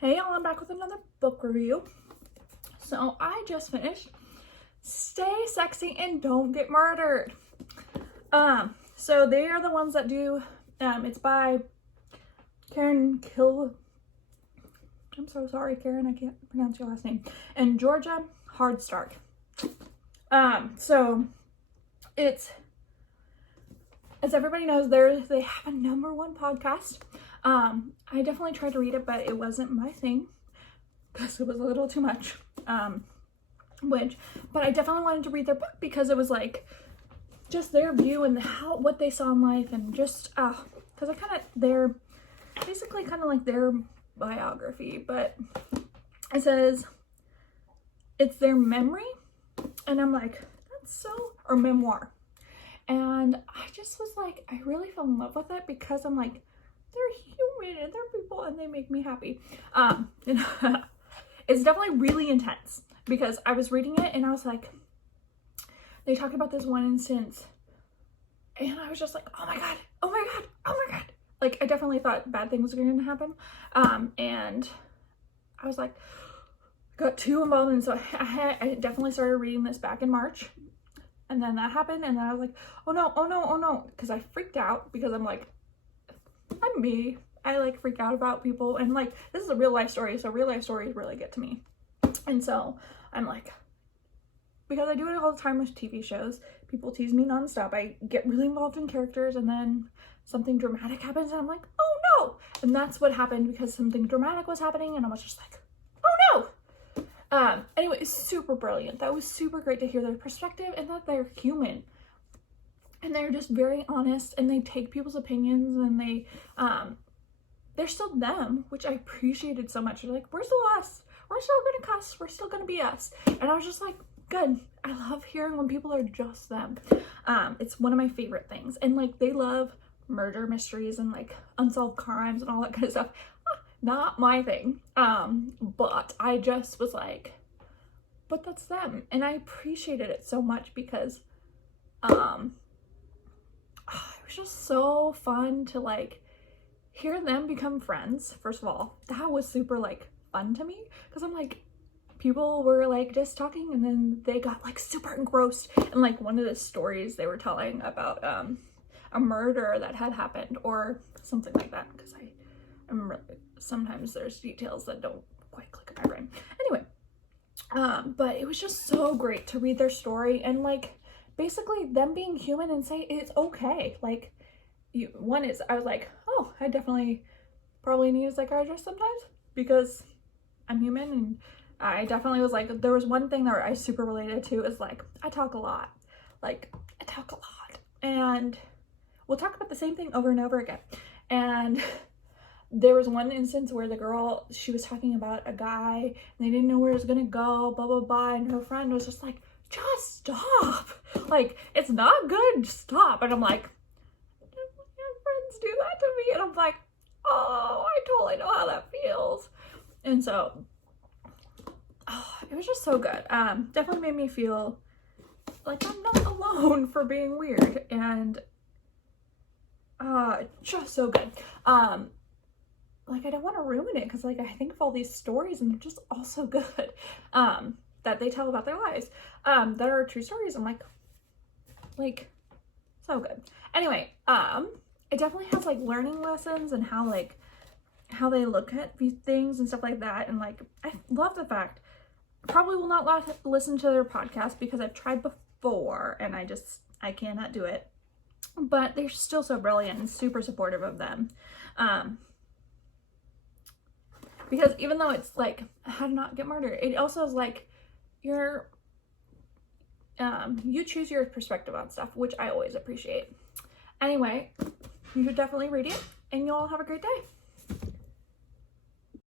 Hey y'all, I'm back with another book review. So I just finished Stay Sexy and Don't Get Murdered. So they are the ones that do, it's by Karen I'm so sorry, Karen, I can't pronounce your last name. And Georgia Hardstark. So it's, as everybody knows, they have a #1 podcast. I definitely tried to read it, but it wasn't my thing because it was a little too much. But I definitely wanted to read their book because it was like just their view and what they saw in life, and just because they're basically kind of like their biography, but it says it's their memory, and I'm like, or memoir. And I just was like, I really fell in love with it because I'm like, they're human and they're people and they make me happy. It's definitely really intense because I was reading it and I was like, they talked about this one instance and I was just like, oh my God, oh my God, oh my God. Like, I definitely thought bad things were going to happen. And I was like, got too involved. And so I definitely started reading this back in March. And then that happened, and then I was like, oh no, oh no, oh no, because I freaked out because I'm like, I'm me. I like freak out about people, and like, this is a real life story, so real life stories really get to me. And so I'm like, because I do it all the time with TV shows, people tease me nonstop. I get really involved in characters, and then something dramatic happens, and I'm like, oh no. And that's what happened because something dramatic was happening, and I was just like, oh no. Anyway, it's super brilliant. That was super great to hear their perspective and that they're human. And they're just very honest, and they take people's opinions, and they're still them, which I appreciated so much. They're like, we're still us. We're still gonna cuss. We're still gonna be us. And I was just like, good. I love hearing when people are just them. It's one of my favorite things. And like, they love murder mysteries and like unsolved crimes and all that kind of stuff. Not my thing. But I just was like, but that's them. And I appreciated it so much because it was just so fun to like hear them become friends. First of all, that was super like fun to me because I'm like, people were like just talking and then they got like super engrossed in like one of the stories they were telling about a murder that had happened or something like that, because I remember sometimes there's details that don't quite click in my brain. Anyway, but it was just so great to read their story and like basically them being human and say it's okay. Like, I was like, oh, I definitely probably need a psychiatrist sometimes because I'm human. And I definitely was like, there was one thing that I super related to is like, I talk a lot. Like, I talk a lot. And we'll talk about the same thing over and over again. And there was one instance where the girl, she was talking about a guy and they didn't know where it was gonna go, blah, blah, blah. And her friend was just like, just stop. Like, it's not good, just stop. And I'm like, friends do that to me. And I'm like, oh, I totally know how that feels. And so, it was just so good. Definitely made me feel like I'm not alone for being weird. And just so good. Like, I don't want to ruin it because like I think of all these stories and they're just all so good that they tell about their lives that are true stories. I'm like so good. Anyway, it definitely has like learning lessons and how they look at these things and stuff like that. And like, I love the fact, probably will not listen to their podcast because I've tried before and I cannot do it, but they're still so brilliant and super supportive of them. Because even though it's like, how to not get murdered, it also is like, you choose your perspective on stuff, which I always appreciate. Anyway, you should definitely read it, and you all have a great day.